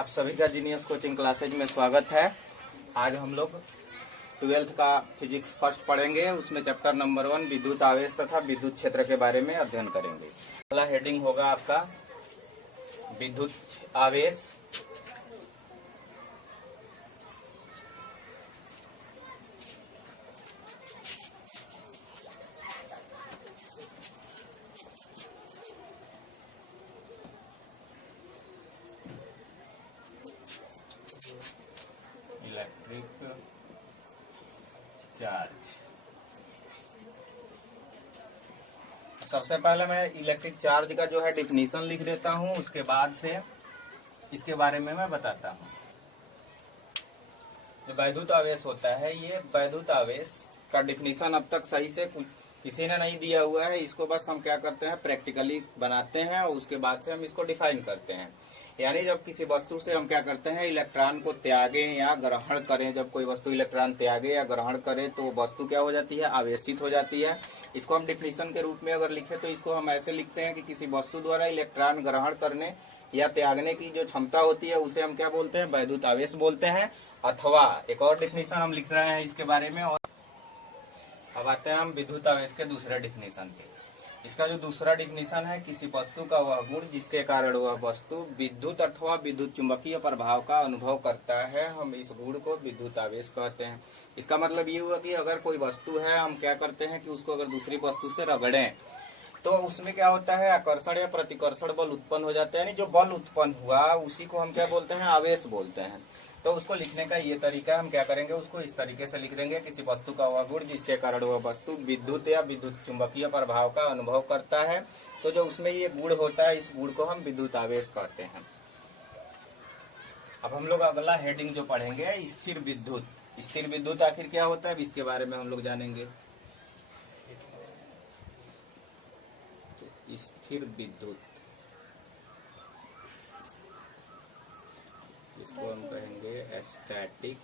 आप सभी का जीनियस कोचिंग क्लासेज में स्वागत है। आज हम लोग 12th का फिजिक्स फर्स्ट पढ़ेंगे। उसमें चैप्टर नंबर 1 विद्युत आवेश तथा विद्युत क्षेत्र के बारे में अध्ययन करेंगे। पहला हेडिंग होगा आपका विद्युत आवेश। Electric charge. सबसे पहले मैं इलेक्ट्रिक चार्ज का जो है डिफिनीशन लिख देता हूं, उसके बाद से इसके बारे में मैं बताता हूं। जो वैद्युत आवेश होता है, ये वैद्युत आवेश का डिफिनीशन अब तक सही से किसी ने नहीं दिया हुआ है। इसको बस हम क्या करते हैं, प्रैक्टिकली बनाते हैं और उसके बाद से हम इसको डिफाइन करते हैं। यानी जब किसी वस्तु से हम क्या करते हैं, इलेक्ट्रॉन को त्यागें या ग्रहण करें। जब कोई वस्तु इलेक्ट्रॉन त्यागे या ग्रहण करे तो वस्तु क्या हो जाती है, आवेशित हो जाती है। इसको हम डिफिनीशन के रूप में अगर लिखे तो इसको हम ऐसे लिखते हैं कि किसी वस्तु द्वारा इलेक्ट्रॉन ग्रहण करने या त्यागने की जो क्षमता होती है उसे हम क्या बोलते हैं, वैद्युत आवेश बोलते हैं। अथवा एक और डिफिनीशन हम लिख रहे हैं इसके बारे में। और अब आते हैं हम विद्युत आवेश के दूसरे डिफिनीशन पे। इसका जो दूसरा डिफिनीशन है, किसी वस्तु का वह गुण जिसके कारण वह वस्तु विद्युत अथवा विद्युत चुंबकीय प्रभाव का अनुभव करता है, हम इस गुण को विद्युत आवेश कहते हैं। इसका मतलब ये हुआ कि अगर कोई वस्तु है, हम क्या करते हैं कि उसको अगर दूसरी वस्तु से रगड़ें तो उसमें क्या होता है, आकर्षण या प्रतिकर्षण बल उत्पन्न हो जाता है। यानी जो बल उत्पन्न हुआ उसी को हम क्या बोलते हैं, आवेश बोलते हैं। तो उसको लिखने का ये तरीका, हम क्या करेंगे, उसको इस तरीके से लिख देंगे, किसी वस्तु का वह गुण जिसके कारण वह वस्तु विद्युत या विद्युत चुंबकीय प्रभाव का अनुभव करता है। तो जो उसमें ये गुण होता है, इस गुण को हम विद्युत आवेश कहते हैं। अब हम लोग अगला हेडिंग जो पढ़ेंगे, स्थिर विद्युत। स्थिर विद्युत आखिर क्या होता है, इसके बारे में हम लोग जानेंगे। स्थिर विद्युत, इसको हम कहेंगे स्टैटिक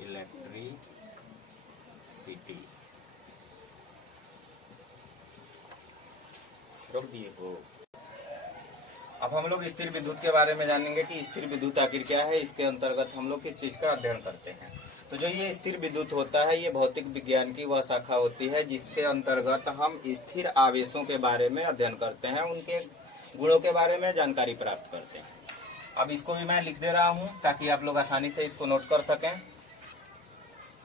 इलेक्ट्रिसिटी। रोक दिए हो। अब हम लोग स्थिर विद्युत के बारे में जानेंगे कि स्थिर विद्युत आखिर क्या है। इसके अंतर्गत हम लोग किस चीज का अध्ययन करते हैं। तो जो ये स्थिर विद्युत होता है, ये भौतिक विज्ञान की वह शाखा होती है जिसके अंतर्गत हम स्थिर आवेशों के बारे में अध्ययन करते हैं, उनके गुणों के बारे में जानकारी प्राप्त करते हैं। अब इसको भी मैं लिख दे रहा हूं ताकि आप लोग आसानी से इसको नोट कर सकें।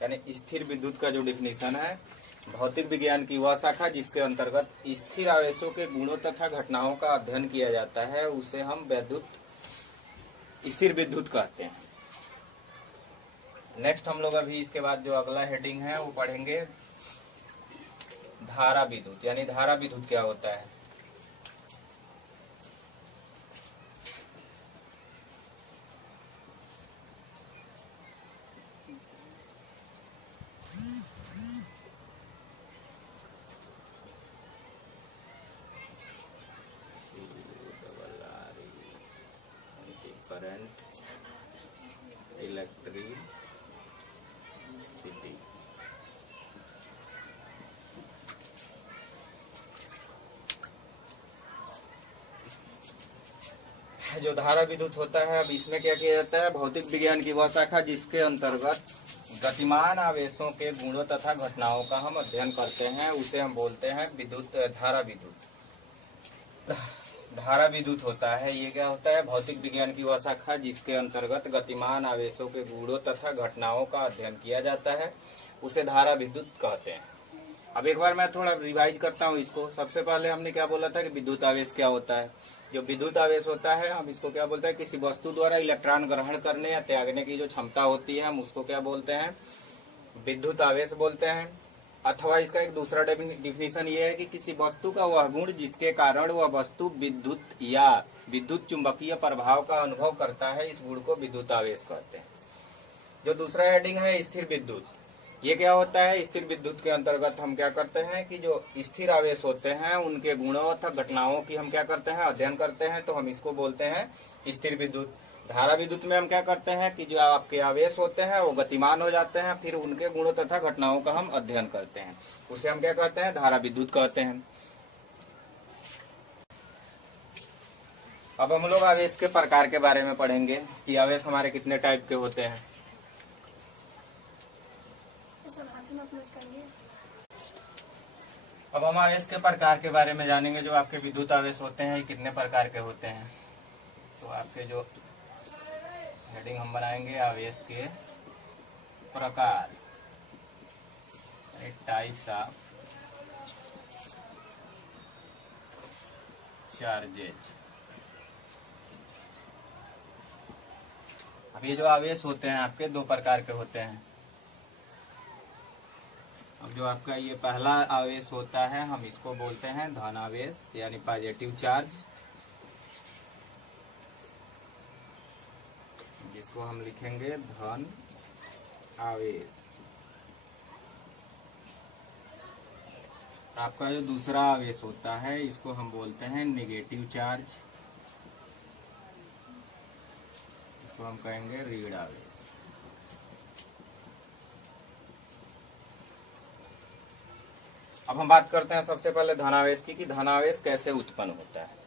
यानी स्थिर विद्युत का जो डिफिनीशन है, भौतिक विज्ञान की वह शाखा जिसके अंतर्गत स्थिर आवेशों के गुणों तथा घटनाओं का अध्ययन किया जाता है, उसे हम स्थिर विद्युत कहते हैं। नेक्स्ट हम लोग अभी इसके बाद जो अगला हेडिंग है वो पढ़ेंगे धारा विद्युत। यानी धारा विद्युत क्या होता है। Current, electricity. जो धारा विद्युत होता है, अब इसमें क्या किया जाता है, भौतिक विज्ञान की वह शाखा जिसके अंतर्गत गतिमान आवेशों के गुणों तथा घटनाओं का हम अध्ययन करते हैं, उसे हम बोलते हैं विद्युत धारा विद्युत। धारा विद्युत होता है, ये क्या होता है, भौतिक विज्ञान की वह शाखा जिसके अंतर्गत गतिमान आवेशों के गुणों तथा घटनाओं का अध्ययन किया जाता है, उसे धारा विद्युत कहते हैं। अब एक बार मैं थोड़ा रिवाइज करता हूँ इसको। सबसे पहले हमने क्या बोला था कि विद्युत आवेश क्या होता है। जो विद्युत आवेश होता है, हम इसको क्या बोलते हैं, किसी वस्तु द्वारा इलेक्ट्रॉन ग्रहण करने या त्यागने की जो क्षमता होती है, हम उसको क्या बोलते हैं, विद्युत आवेश बोलते हैं। अथवा इसका एक दूसरा डिफिनीशन ये है कि किसी वस्तु का वह गुण जिसके कारण वह वस्तु विद्युत या विद्युत चुंबकीय प्रभाव का अनुभव करता है, इस गुण को विद्युत आवेश कहते हैं। जो दूसरा हेडिंग है स्थिर विद्युत, ये क्या होता है, स्थिर विद्युत के अंतर्गत हम क्या करते हैं कि जो स्थिर आवेश होते हैं उनके गुणों तथा घटनाओं की हम क्या करते हैं, अध्ययन करते हैं। तो हम इसको बोलते हैं स्थिर विद्युत। धारा विद्युत में हम क्या करते हैं कि जो आपके आवेश होते हैं वो गतिमान हो जाते हैं, फिर उनके गुणों तथा घटनाओं का हम अध्ययन करते हैं, उसे हम क्या कहते हैं, धारा विद्युत कहते हैं। अब हम लोग आवेश के प्रकार के बारे में पढ़ेंगे कि आवेश हमारे कितने टाइप के होते हैं। अब हम आवेश के प्रकार के बारे में जानेंगे। जो आपके विद्युत आवेश होते हैं ये कितने प्रकार के होते हैं। तो आपके जो हेडिंग हम बनाएंगे आवेश के प्रकार, टाइप्स ऑफ चार्जेज। अब ये जो आवेश होते हैं आपके दो प्रकार के होते हैं। अब जो आपका ये पहला आवेश होता है हम इसको बोलते हैं धन आवेश यानी पॉजिटिव चार्ज, जिसको हम लिखेंगे धन आवेश। आपका जो दूसरा आवेश होता है इसको हम बोलते हैं नेगेटिव चार्ज, इसको हम कहेंगे ऋण आवेश। अब हम बात करते हैं सबसे पहले धनावेश की कि धनावेश कैसे उत्पन्न होता है।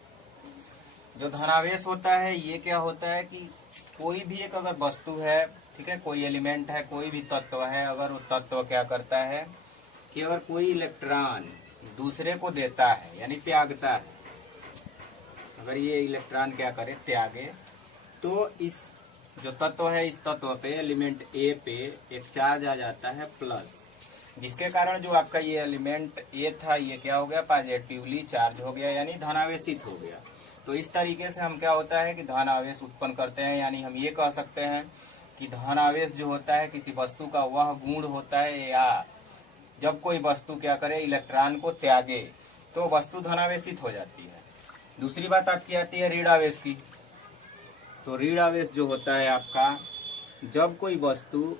जो धनावेश होता है ये क्या होता है कि कोई भी एक अगर वस्तु है, ठीक है, कोई एलिमेंट है, कोई भी तत्व है, अगर वो तत्व क्या करता है कि अगर कोई इलेक्ट्रॉन दूसरे को देता है यानी त्यागता है, अगर ये इलेक्ट्रॉन क्या करे त्यागे, तो इस जो तत्व है इस तत्व पे एलिमेंट ए पे एक चार्ज आ जाता है प्लस, जिसके कारण जो आपका ये एलिमेंट ए था ये क्या हो गया, पॉजिटिवली चार्ज हो गया यानी धनावेशित हो गया। तो इस तरीके से हम क्या होता है कि धन आवेश उत्पन्न करते हैं। यानी हम ये कह सकते हैं कि धन आवेश जो होता है किसी वस्तु का वह गुण होता है, या जब कोई वस्तु क्या करे इलेक्ट्रॉन को त्यागे तो वस्तु धनावेशित हो जाती है। दूसरी बात आपकी आती है ऋण आवेश की। तो ऋण आवेश जो होता है आपका, जब कोई वस्तु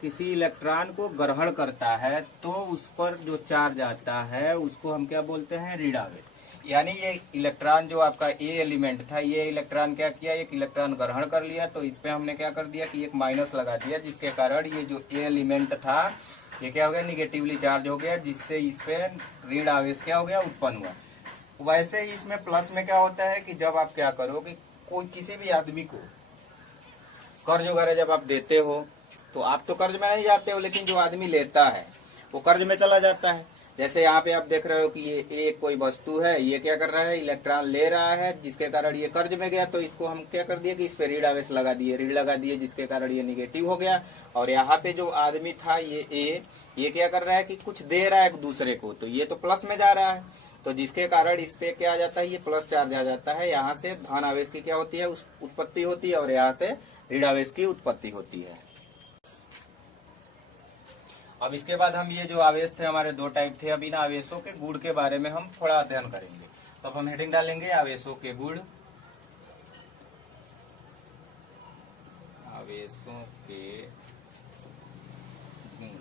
किसी इलेक्ट्रॉन को ग्रहण करता है तो उस पर जो चार्ज आता है उसको हम क्या बोलते हैं, ऋण आवेश। यानी ये इलेक्ट्रॉन जो आपका ए एलिमेंट था, ये इलेक्ट्रॉन क्या किया, एक इलेक्ट्रॉन ग्रहण कर लिया, तो इस पे हमने क्या कर दिया कि एक माइनस लगा दिया, जिसके कारण ये जो ए एलिमेंट था ये क्या हो गया, निगेटिवली चार्ज हो गया, जिससे इस पे ऋण आवेश क्या हो गया, उत्पन्न हुआ। वैसे ही इसमें प्लस में क्या होता है कि जब आप क्या करो कि कोई किसी भी आदमी को कर्ज वगैरह जब आप देते हो तो आप तो कर्ज में नहीं जाते हो, लेकिन जो आदमी लेता है वो कर्ज में चला जाता है। जैसे यहाँ पे आप देख रहे हो कि ये एक कोई वस्तु है, ये क्या कर रहा है, इलेक्ट्रॉन ले रहा है, जिसके कारण ये कर्ज में गया, तो इसको हम क्या कर दिए कि इस पे ऋण आवेश लगा दिए, ऋण लगा दिए, जिसके कारण ये निगेटिव हो गया। और यहाँ पे जो आदमी था ये ए, ये क्या कर रहा है कि कुछ दे रहा है एक दूसरे को, तो ये तो प्लस में जा रहा है, तो जिसके कारण इस पे क्या आ जाता है, ये प्लस चार्ज आ जाता है। यहाँ से धन आवेश की क्या होती है, उत्पत्ति होती है, और यहाँ से ऋण आवेश की उत्पत्ति होती है। अब इसके बाद हम ये जो आवेश थे हमारे दो टाइप थे, अब इन आवेशों के गुण के बारे में हम थोड़ा अध्ययन करेंगे। तो अब हम हेडिंग डालेंगे आवेशों के गुण, आवेशों के गुण,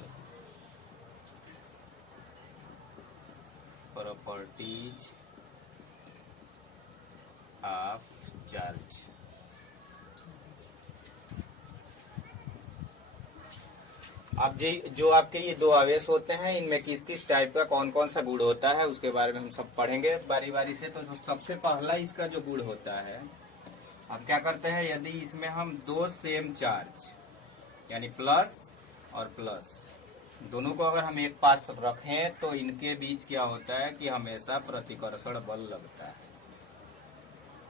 प्रॉपर्टीज ऑफ चार्ज। अब जो आपके ये दो आवेश होते हैं इनमें किस किस टाइप का कौन कौन सा गुण होता है उसके बारे में हम सब पढ़ेंगे बारी बारी से। तो सबसे पहला इसका जो गुण होता है, अब क्या करते हैं, यदि इसमें हम दो सेम चार्ज यानी प्लस और प्लस दोनों को अगर हम एक पास रखें तो इनके बीच क्या होता है कि हमेशा प्रतिकर्षण बल लगता है।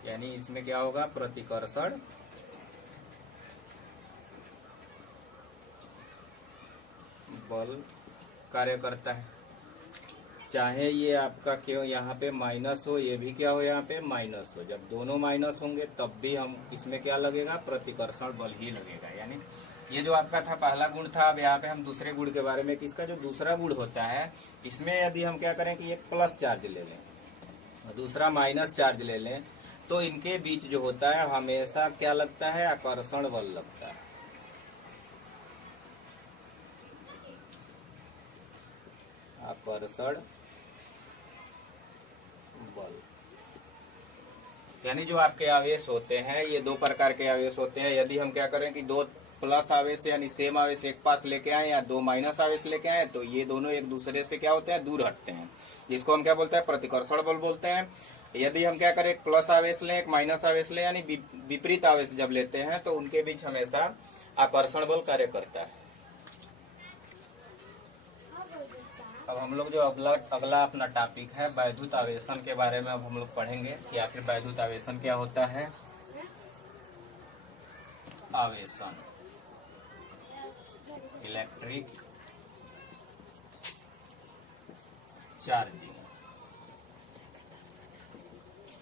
यानी इसमें क्या होगा, प्रतिकर्षण बल कार्य करता है। चाहे ये आपका क्यों यहाँ पे माइनस हो, ये भी क्या हो यहाँ पे माइनस हो, जब दोनों माइनस होंगे तब भी हम इसमें क्या लगेगा, प्रतिकर्षण बल ही लगेगा। यानी ये जो आपका था पहला गुण था। अब यहाँ पे हम दूसरे गुण के बारे में, कि इसका जो दूसरा गुण होता है इसमें यदि हम क्या करें कि एक प्लस चार्ज ले लें और दूसरा माइनस चार्ज ले लें तो इनके बीच जो होता है हमेशा क्या लगता है, आकर्षण बल लगता है। आकर्षण बल यानी जो आपके आवेश होते हैं ये दो प्रकार के आवेश होते हैं। यदि हम क्या करें कि दो प्लस आवेश यानी सेम आवेश एक पास लेके आए या दो माइनस आवेश लेके आए, तो ये दोनों एक दूसरे से क्या होते हैं, दूर हटते हैं, जिसको हम क्या बोलते हैं, प्रतिकर्षण बल बोलते हैं। यदि हम क्या करें, एक प्लस आवेश लें एक माइनस आवेश लें यानी विपरीत आवेश जब लेते हैं तो उनके बीच हमेशा आकर्षण बल कार्य करता है। अब हम लोग जो अगला अपना टॉपिक है वैद्युत आवेशन के बारे में अब हम लोग पढ़ेंगे कि आखिर वैद्युत आवेशन क्या होता है। आवेशन, इलेक्ट्रिक चार्जिंग,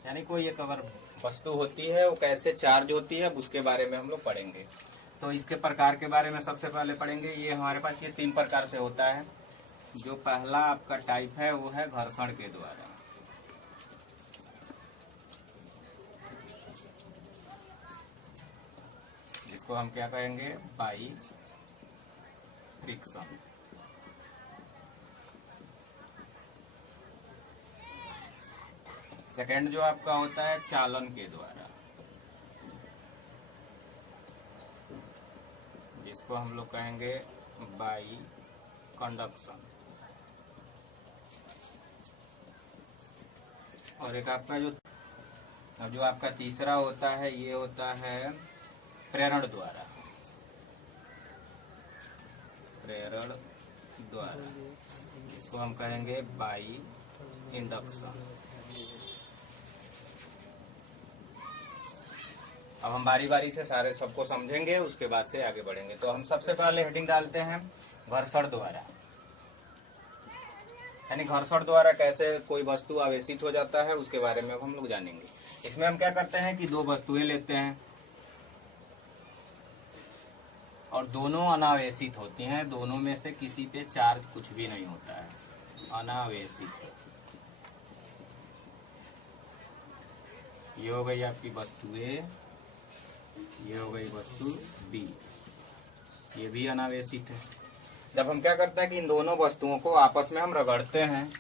यानी कोई एक अगर वस्तु होती है वो कैसे चार्ज होती है उसके बारे में हम लोग पढ़ेंगे। तो इसके प्रकार के बारे में सबसे पहले पढ़ेंगे। ये हमारे पास ये 3 प्रकार से होता है। जो पहला आपका टाइप है वो है घर्षण के द्वारा। इसको हम क्या कहेंगे, बाई फ्रिक्शन। सेकेंड जो आपका होता है चालन के द्वारा, जिसको हम लोग कहेंगे बाई कंडक्शन। और एक आपका जो आपका तीसरा होता है ये होता है प्रेरण द्वारा। प्रेरण द्वारा इसको हम कहेंगे बाई इंडक्शन। अब हम बारी बारी से सारे सबको समझेंगे, उसके बाद से आगे बढ़ेंगे। तो हम सबसे पहले हेडिंग डालते हैं घर्षण द्वारा। यानी घर्षण द्वारा कैसे कोई वस्तु आवेशित हो जाता है उसके बारे में अब हम लोग जानेंगे। इसमें हम क्या करते हैं कि दो वस्तुएं लेते हैं और दोनों अनावेशित होती हैं। दोनों में से किसी पे चार्ज कुछ भी नहीं होता है, अनावेशित। ये हो गई आपकी वस्तु ए, ये हो गई वस्तु बी, ये भी अनावेशित है। जब हम क्या करते हैं कि इन दोनों वस्तुओं को आपस में हम रगड़ते हैं,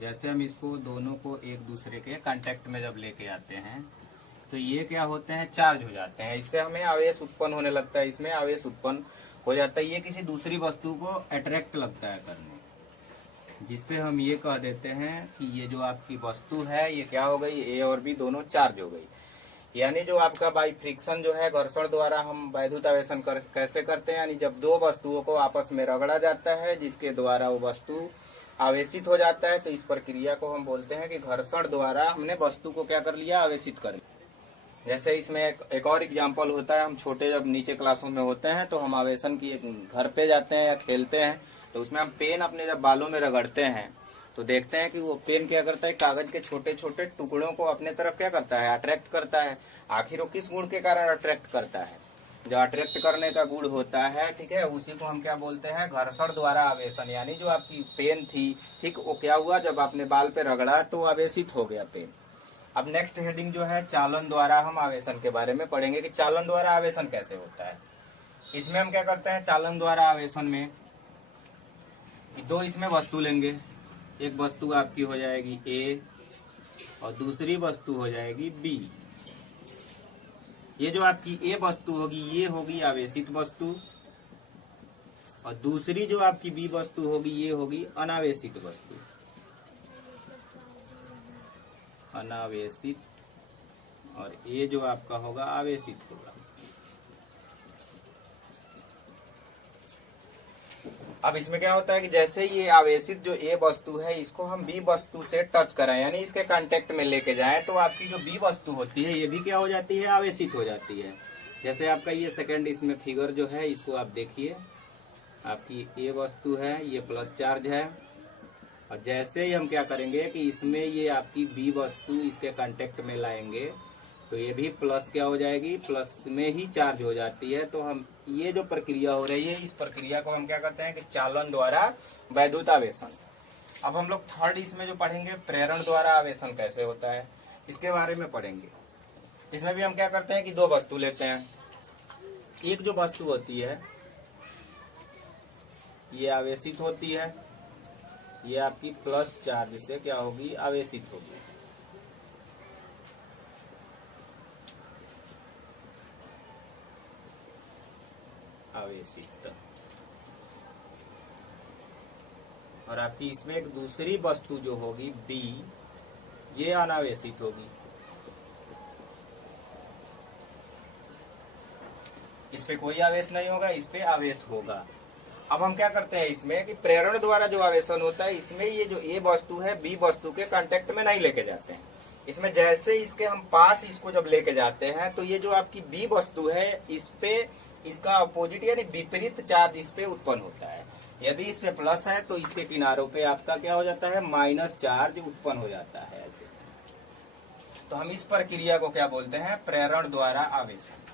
जैसे हम इसको दोनों को एक दूसरे के कांटेक्ट में जब लेके आते हैं तो ये क्या होते हैं, चार्ज हो जाते हैं। इससे हमें आवेश उत्पन्न होने लगता है, इसमें आवेश उत्पन्न हो जाता है। ये किसी दूसरी वस्तु को अट्रैक्ट लगता है करने, जिससे हम ये कह देते हैं कि ये जो आपकी वस्तु है ये क्या हो गई, ए और बी दोनों चार्ज हो गई। यानी जो आपका बाई फ्रिक्शन जो है घर्षण द्वारा हम वैद्युत आवेशन कैसे करते हैं, यानी जब दो वस्तुओं को आपस में रगड़ा जाता है जिसके द्वारा वो वस्तु आवेशित हो जाता है, तो इस प्रक्रिया को हम बोलते हैं कि घर्षण द्वारा हमने वस्तु को क्या कर लिया, आवेशित कर लिया। जैसे इसमें एक और एग्जाम्पल होता है, हम छोटे जब नीचे क्लासों में होते हैं तो हम आवेशन की घर पे जाते हैं या खेलते हैं, तो उसमें हम पेन अपने जब बालों में रगड़ते हैं तो देखते हैं कि वो पेन क्या करता है, कागज के छोटे छोटे टुकड़ों को अपने तरफ क्या करता है, अट्रैक्ट करता है। आखिर वो किस गुण के कारण अट्रैक्ट करता है, जो अट्रैक्ट करने का गुण होता है, ठीक है, उसी को हम क्या बोलते हैं, घर्षण द्वारा आवेशन। यानी जो आपकी पेन थी, ठीक, वो क्या हुआ, जब आपने बाल पे रगड़ा तो आवेशित हो गया पेन। अब नेक्स्ट हेडिंग जो है चालन द्वारा हम आवेशन के बारे में पढ़ेंगे कि चालन द्वारा आवेशन कैसे होता है। इसमें हम क्या करते हैं, चालन द्वारा आवेशन में दो इसमें वस्तु लेंगे। एक वस्तु आपकी हो जाएगी ए और दूसरी वस्तु हो जाएगी बी। ये जो आपकी ए वस्तु होगी ये होगी आवेशित वस्तु और दूसरी जो आपकी बी वस्तु होगी ये होगी अनावेशित वस्तु। अनावेशित और ये जो आपका होगा आवेशित होगा। अब इसमें क्या होता है कि जैसे ये आवेशित जो ए वस्तु है इसको हम बी वस्तु से टच कराएं, यानी इसके कांटेक्ट में लेके जाएं, तो आपकी जो बी वस्तु होती है ये भी क्या हो जाती है, आवेशित हो जाती है। जैसे आपका ये सेकंड इसमें फिगर जो है इसको आप देखिए, आपकी ए वस्तु है ये प्लस चार्ज है और जैसे ही हम क्या करेंगे कि इसमें ये आपकी बी वस्तु इसके कांटेक्ट में लाएंगे तो ये भी प्लस क्या हो जाएगी, प्लस में ही चार्ज हो जाती है। तो हम ये जो प्रक्रिया हो रही है इस प्रक्रिया को हम क्या करते हैं कि चालन द्वारा वैद्युत आवेशन। अब हम लोग थर्ड इसमें जो पढ़ेंगे प्रेरण द्वारा आवेशन कैसे होता है, इसके बारे में पढ़ेंगे। इसमें भी हम क्या करते हैं कि दो वस्तु लेते हैं। एक जो वस्तु होती है ये आवेशित होती है, ये आपकी प्लस चार्ज से क्या होगी, आवेशित होगी। आवेशित। और आपकी इसमें एक दूसरी वस्तु जो होगी बी, ये अनावेशित होगी। इस पे कोई आवेश नहीं होगा, इस पे आवेश होगा। अब हम क्या करते हैं इसमें कि प्रेरण द्वारा जो आवेशन होता है, इसमें ये जो ए वस्तु है बी वस्तु के कांटेक्ट में नहीं लेके जाते हैं। इसमें जैसे इसके हम पास इसको जब लेके जाते हैं तो ये जो आपकी बी वस्तु है इस पे इसका अपोजिट यानी विपरीत चार्ज इस पे उत्पन्न होता है। यदि इस पे प्लस है तो इसके किनारों पे आपका क्या हो जाता है, माइनस चार्ज उत्पन्न हो जाता है ऐसे। तो हम इस प्रक्रिया को क्या बोलते हैं, प्रेरण द्वारा आवेशन।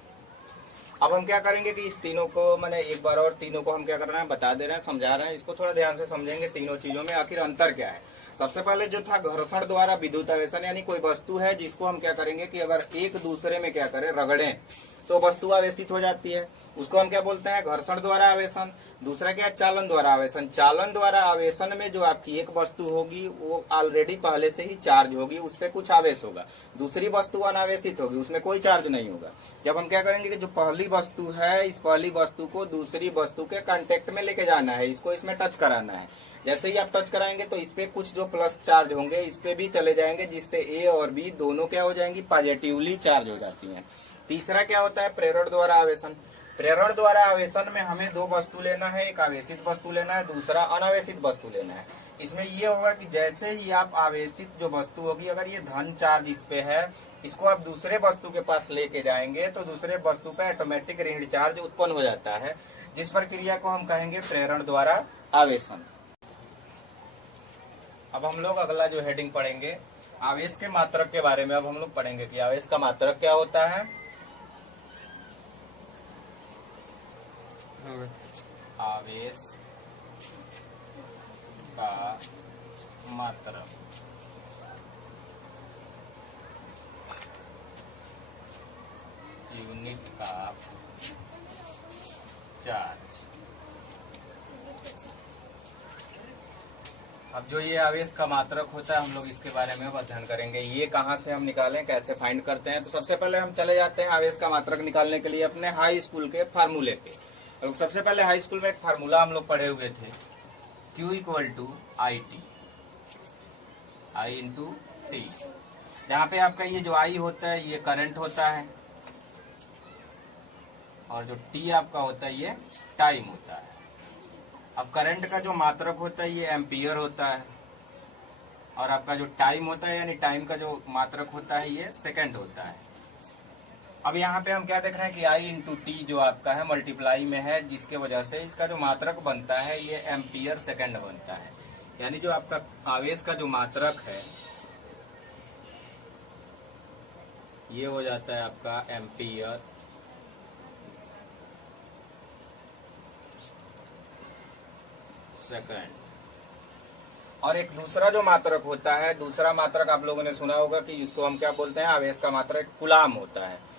अब हम क्या करेंगे कि इस तीनों को मैंने एक बार और तीनों को हम क्या कर रहे हैं, बता दे रहे हैं, समझा रहे हैं। इसको थोड़ा ध्यान से समझेंगे तीनों चीजों में आखिर अंतर क्या है। सबसे पहले जो था घर्षण द्वारा विद्युत आवेशन, यानी कोई वस्तु है जिसको हम क्या करेंगे कि अगर एक दूसरे में क्या करें, रगड़ें तो वस्तु आवेशित हो जाती है, उसको हम क्या बोलते हैं, घर्षण द्वारा आवेशन। दूसरा क्या है, चालन द्वारा आवेशन। चालन द्वारा आवेशन में जो आपकी एक वस्तु होगी वो ऑलरेडी पहले से ही चार्ज होगी, उस पर कुछ आवेश होगा। दूसरी वस्तु अनावेशित होगी, उसमें कोई चार्ज नहीं होगा। जब हम क्या करेंगे कि जो पहली वस्तु है, इस पहली वस्तु को दूसरी वस्तु के कांटेक्ट में लेके जाना है, इसको इसमें टच कराना है। जैसे ही आप टच कराएंगे तो इस पे कुछ जो प्लस चार्ज होंगे इस पे भी चले जाएंगे, जिससे ए और बी दोनों क्या हो जाएंगी, पॉजिटिवली चार्ज हो जाती हैं। तीसरा क्या होता है, प्रेरण द्वारा आवेशन। प्रेरण द्वारा आवेशन में हमें दो वस्तु लेना है, एक आवेशित वस्तु लेना है, दूसरा अनावेशित वस्तु लेना है। इसमें ये होगा कि जैसे ही आप आवेशित जो वस्तु होगी, अगर ये धन चार्ज इस पे है, इसको आप दूसरे वस्तु के पास लेके जाएंगे तो दूसरे वस्तु पे ऑटोमेटिक ऋण चार्ज उत्पन्न हो जाता है, जिस प्रक्रिया को हम कहेंगे प्रेरण द्वारा आवेशन। अब हम लोग अगला जो हेडिंग पढ़ेंगे, आवेश के मात्रक के बारे में अब हम लोग पढ़ेंगे कि आवेश का मात्रक क्या होता है। आवेश का मात्रक, यूनिट ऑफ चार्ज। अब जो ये आवेश का मात्रक होता है हम लोग इसके बारे में अब अध्ययन करेंगे। ये कहाँ से हम निकालें, कैसे फाइंड करते हैं। तो सबसे पहले हम चले जाते हैं आवेश का मात्रक निकालने के लिए अपने हाई स्कूल के फार्मूले पे। तो सबसे पहले हाई स्कूल में एक फार्मूला हम लोग पढ़े हुए थे, Q equal to I t, I into t. जहाँ पे आपका ये जो आई होता है ये करंट होता है, और जो टी आपका होता है ये टाइम होता है। अब करंट का जो मात्रक होता है ये एम्पियर होता है, और आपका जो टाइम होता है यानी टाइम का जो मात्रक होता है ये सेकंड होता है। अब यहाँ पे हम क्या देख रहे हैं कि आई इंटू टी जो आपका है मल्टीप्लाई में है, जिसके वजह से इसका जो मात्रक बनता है ये एम्पियर सेकंड बनता है। यानी जो आपका आवेश का जो मात्रक है ये हो जाता है आपका एम्पियर सेकंड। और एक दूसरा जो मात्रक होता है, दूसरा मात्रक आप लोगों ने सुना होगा कि इसको हम क्या बोलते हैं, आवेश का मात्रक कूलाम होता है।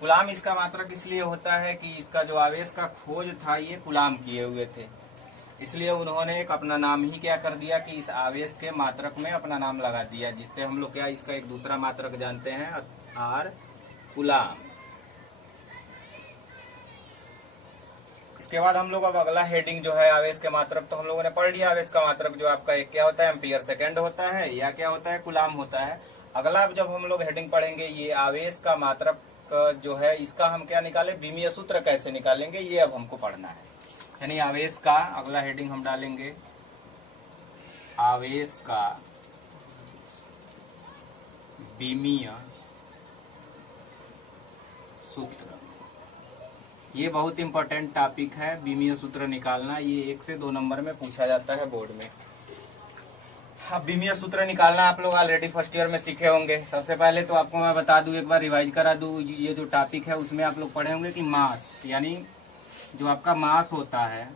कूलाम इसका मात्रक इसलिए होता है कि इसका जो आवेश का खोज था ये कूलाम किए हुए थे, इसलिए उन्होंने एक अपना नाम ही क्या कर दिया कि इस आवेश के मात्रक में अपना नाम लगा दिया, जिससे हम लोग क्या इसका एक दूसरा मात्रक जानते हैं, आर कूलाम। इसके बाद हम लोग अब अगला हेडिंग जो है आवेश के मात्रक, तो हम लोगों ने पढ़ लिया आवेश का मात्रक जो आपका एक क्या होता है, एम्पियर सेकंड होता है, या क्या होता है, कूलाम होता है। अगला जब हम लोग हेडिंग पढ़ेंगे ये आवेश का मात्रक जो है इसका हम क्या निकाले, विमीय सूत्र कैसे निकालेंगे, ये अब हमको पढ़ना है। यानी आवेश का अगला हेडिंग हम डालेंगे आवेश का विमीय सूत्र। ये बहुत इंपॉर्टेंट टॉपिक है, विमीय सूत्र निकालना। ये 1 से 2 नंबर में पूछा जाता है बोर्ड में। अब विमीय सूत्र निकालना आप लोग ऑलरेडी फर्स्ट ईयर में सीखे होंगे। सबसे पहले तो आपको मैं बता दूं, एक बार रिवाइज करा दूं, ये जो टॉपिक है उसमें आप लोग पढ़े होंगे कि मास, यानी जो आपका मास होता है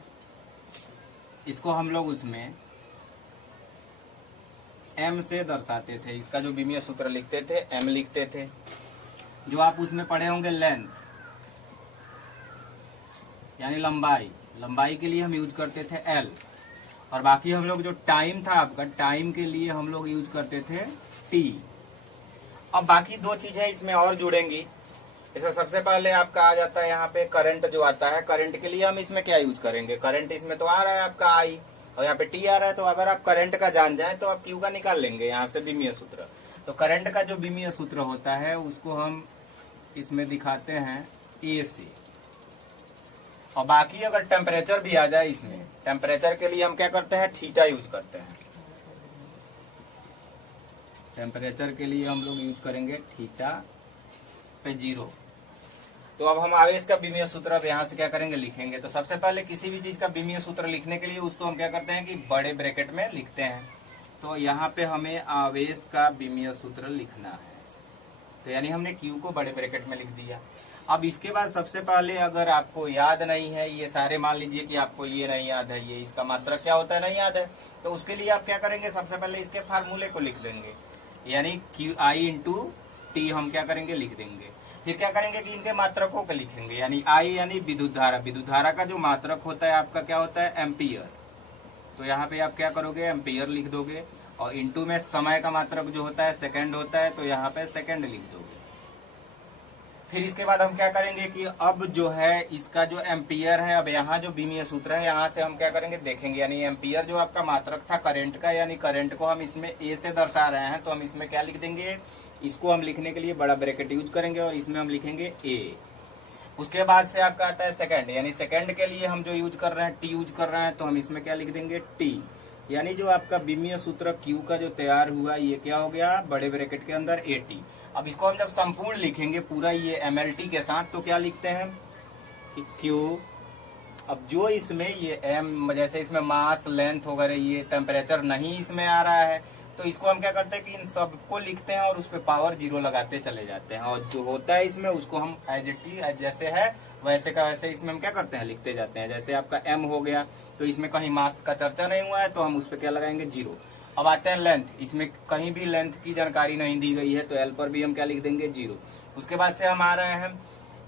इसको हम लोग उसमें m से दर्शाते थे। इसका जो विमीय सूत्र लिखते थे m लिखते थे। जो आप उसमें पढ़े होंगे लेंथ, यानी लंबाई, लंबाई के लिए हम यूज करते थे l। और बाकी हम लोग जो टाइम था आपका, टाइम के लिए हम लोग यूज करते थे टी। अब बाकी दो चीजें इसमें और जुड़ेंगी। इसमें सबसे पहले आपका आ जाता है यहाँ पे करंट जो आता है। करंट के लिए हम इसमें क्या यूज करेंगे, करंट इसमें तो आ रहा है आपका आई और यहाँ पे टी आ रहा है, तो अगर आप करंट का जान जाए तो आप क्यू का निकाल लेंगे यहाँ से बीमीय सूत्र। तो करंट का जो बीमीय सूत्र होता है उसको हम इसमें दिखाते हैं ए से। और बाकी अगर टेम्परेचर भी आ जाए इसमें, टेम्परेचर के लिए हम क्या करते हैं, थीटा यूज करते हैं। टेम्परेचर के लिए हम लोग यूज करेंगे थीटा पे 0। तो अब हम आवेश का बीमीय सूत्र अब यहाँ से क्या करेंगे, लिखेंगे। तो सबसे पहले किसी भी चीज का बीमीय सूत्र लिखने के लिए उसको हम क्या करते हैं कि बड़े ब्रैकेट में लिखते हैं। तो यहाँ पे हमें आवेश का बीमीय सूत्र लिखना है, तो यानी हमने Q को बड़े ब्रैकेट में लिख दिया। अब इसके बाद सबसे पहले अगर आपको याद नहीं है ये सारे, मान लीजिए कि आपको ये नहीं याद है, ये इसका मात्रक क्या होता है नहीं याद है, तो उसके लिए आप क्या करेंगे, सबसे पहले इसके फार्मूले को लिख देंगे, यानी QI इंटू टी हम क्या करेंगे, लिख देंगे। फिर क्या करेंगे कि इनके मात्रकों को लिखेंगे, यानी आई यानी विद्युत धारा, विद्युत धारा का जो मात्रक होता है आपका क्या होता है, एम्पियर। तो यहाँ पे आप क्या करोगे, एम्पियर लिख दोगे। और इंटू में समय का मात्रक जो होता है सेकंड होता है, तो यहाँ पे सेकंड लिख दोगे। फिर इसके बाद हम क्या करेंगे कि अब जो है इसका जो एम्पियर है, अब यहाँ जो बीमीय सूत्र है यहाँ से हम क्या करेंगे देखेंगे, यानी एम्पियर जो आपका मात्रक था करंट का, यानी करंट को हम इसमें ए से दर्शा रहे हैं, तो हम इसमें क्या लिख देंगे, इसको हम लिखने के लिए बड़ा ब्रैकेट यूज करेंगे और इसमें हम लिखेंगे ए। उसके बाद से आपका आता है सेकंड, यानी सेकंड के लिए हम जो यूज कर रहे हैं टी यूज कर रहे हैं, तो हम इसमें क्या लिख देंगे टी। यानी जो आपका बीमीय सूत्र क्यू का जो तैयार हुआ ये क्या हो गया, बड़े ब्रैकेट के अंदर ए टी। अब इसको हम जब संपूर्ण लिखेंगे पूरा ये एमएलटी के साथ, तो क्या लिखते हैं कि क्यू। अब जो इसमें ये एम, जैसे इसमें मास लेंथ वगैरह ये टेम्परेचर नहीं इसमें आ रहा है, तो इसको हम क्या करते हैं कि इन सबको लिखते हैं और उस पर पावर 0 लगाते चले जाते हैं। और जो होता है इसमें उसको हम एज इट इज जैसे है वैसे का वैसे इसमें हम क्या करते हैं, लिखते जाते हैं। जैसे आपका एम हो गया, तो इसमें कहीं मास का चर्चा नहीं हुआ है, तो हम उस पर क्या लगाएंगे 0। अब आते हैं लेंथ, इसमें कहीं भी लेंथ की जानकारी नहीं दी गई है, तो एल पर भी हम क्या लिख देंगे 0। उसके बाद से हम आ रहे हैं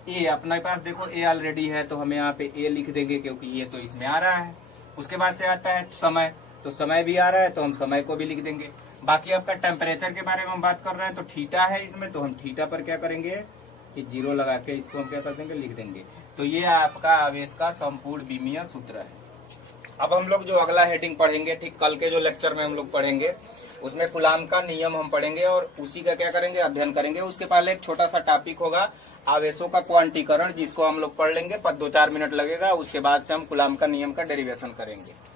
ए, अपने पास देखो ए ऑलरेडी है, तो हम यहाँ पे ए लिख देंगे क्योंकि ये तो इसमें आ रहा है। उसके बाद से आता है समय, तो समय भी आ रहा है, तो हम समय को भी लिख देंगे। बाकी आपका टेम्परेचर के बारे में हम बात कर रहे हैं, तो थीटा है इसमें, तो हम थीटा पर क्या करेंगे कि 0 लगा के इसको हम क्या कर देंगे, लिख देंगे। तो ये आपका आवेश का संपूर्ण बीमीय सूत्र है। अब हम लोग जो अगला हेडिंग पढ़ेंगे, ठीक कल के जो लेक्चर में हम लोग पढ़ेंगे, उसमें कूलाम का नियम हम पढ़ेंगे और उसी का क्या करेंगे, अध्ययन करेंगे। उसके पहले एक छोटा सा टॉपिक होगा आवेशों का क्वांटीकरण, जिसको हम लोग पढ़ लेंगे, 2-4 मिनट लगेगा। उसके बाद से हम कूलाम का नियम का डेरिवेशन करेंगे।